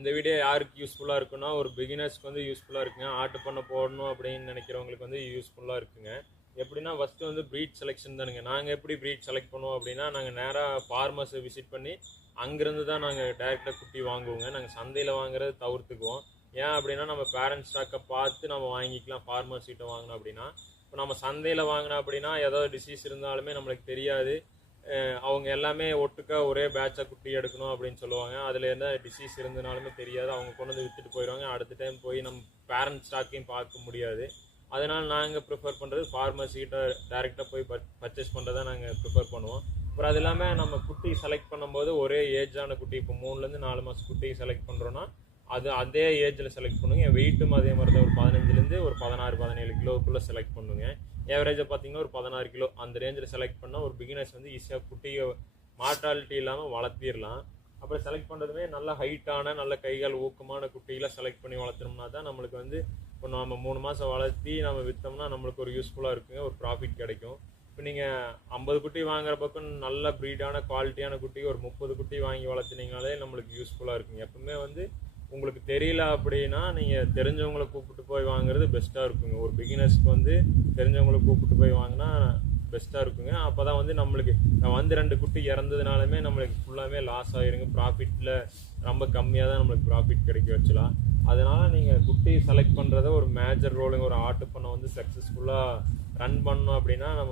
இந்த வீடியோ யாருக்கு யூஸ்ஃபுல்லாக இருக்குன்னா, ஒரு பிகினர்ஸ்க்கு வந்து யூஸ்ஃபுல்லாக இருக்குங்க. ஆட்டு பண்ணை போடணும் அப்படின்னு நினைக்கிறவங்களுக்கு வந்து யூஸ்ஃபுல்லாக இருக்குங்க. எப்படின்னா ஃபஸ்ட்டு வந்து ப்ரீட் செலெக்ஷன் தானுங்க. நாங்கள் எப்படி ப்ரீட் செலக்ட் பண்ணுவோம் அப்படின்னா, நாங்கள் நேராக ஃபார்மர்ஸை விசிட் பண்ணி அங்கேருந்து தான் நாங்கள் டைரெக்டாக குட்டி வாங்குவோங்க. நாங்கள் சந்தையில் வாங்குறது தவிர்த்துக்குவோம். ஏன் அப்படின்னா நம்ம பேரண்ட் ஸ்டாக்கை பார்த்து நம்ம வாங்கிக்கலாம். ஃபார்மர்ஸ் கிட்ட வாங்கினோம் அப்படின்னா, இப்போ நம்ம சந்தையில் வாங்கினோம் அப்படின்னா ஏதாவது டிசீஸ் இருந்தாலுமே நம்மளுக்கு தெரியாது. அவங்க எல்லாமே ஒட்டுக்கா ஒரே பேட்சாக குட்டி எடுக்கணும் அப்படின்னு சொல்லுவாங்க. அதில் என்ன டிசீஸ் இருந்தனாலுமே தெரியாது. அவங்க கொண்டு வந்து விற்றுட்டு போயிடுவாங்க. அடுத்த டைம் போய் நம்ம பேரண்ட் ஸ்டாக்கையும் பார்க்க முடியாது. அதனால் நாங்கள் ப்ரிஃபர் பண்ணுறது ஃபார்மர்ஸிகிட்ட டேரெக்டாக போய் பர்ச்சேஸ் பண்ணுறதா நாங்கள் ப்ரிஃபர் பண்ணுவோம். அப்புறம் அது இல்லாமல் நம்ம குட்டி செலக்ட் பண்ணும்போது ஒரே ஏஜான குட்டி, இப்போ 3லேருந்து 4 மாதம் குட்டி செலக்ட் பண்ணுறோன்னா அது அதே ஏஜில் செலக்ட் பண்ணுங்க. வெயிட்டும் அதே மாதிரி தான், ஒரு 15லேருந்து ஒரு 16-17 கிலோவுக்குள்ளே செலக்ட் பண்ணுங்க. ஏவரேஜாக பார்த்தீங்கன்னா ஒரு 16 கிலோ அந்த ரேஞ்சில் செலக்ட் பண்ணால் ஒரு பிகினர்ஸ் வந்து ஈஸியாக குட்டியை மார்டாலிட்டி இல்லாமல் வளர்த்திடலாம். அப்புறம் செலக்ட் பண்ணுறதுமே நல்ல ஹைட்டான நல்ல கைகால் ஊக்கமான குட்டிகளை செலக்ட் பண்ணி வளர்த்துனோம்னா தான் நம்மளுக்கு வந்து இப்போ நம்ம 3 மாதம் வளர்த்தி நம்ம விற்றோம்னா நம்மளுக்கு ஒரு யூஸ்ஃபுல்லாக இருக்குங்க, ஒரு ப்ராஃபிட் கிடைக்கும். இப்போ நீங்கள் 50 குட்டி வாங்குற பக்கம் நல்ல ப்ரீடான குவாலிட்டியான குட்டி ஒரு 30 குட்டி வாங்கி வளர்த்துனீங்கனாலே நம்மளுக்கு யூஸ்ஃபுல்லாக இருக்குங்க. எப்பவுமே வந்து உங்களுக்கு தெரியல அப்படின்னா நீங்கள் தெரிஞ்சவங்களை கூப்பிட்டு போய் வாங்குறது பெஸ்ட்டாக இருக்குங்க. ஒரு பிகினர்ஸ்க்கு வந்து தெரிஞ்சவங்களை கூப்பிட்டு போய் வாங்கினா பெஸ்ட்டாக இருக்குங்க. அப்போ தான் வந்து நம்மளுக்கு வந்து 2 குட்டி இறந்ததுனாலுமே நம்மளுக்கு ஃபுல்லாகவே லாஸ் ஆகிருங்க. ப்ராஃபிட்டில் ரொம்ப கம்மியாக தான் நம்மளுக்கு ப்ராஃபிட் கிடைக்க வச்சலாம். அதனால் நீங்கள் குட்டி செலக்ட் பண்ணுறத ஒரு மேஜர் ரோலுங்க. ஒரு ஆட்டு பண்ணை வந்து சக்ஸஸ்ஃபுல்லாக ரன் பண்ணோம் அப்படின்னா நம்ம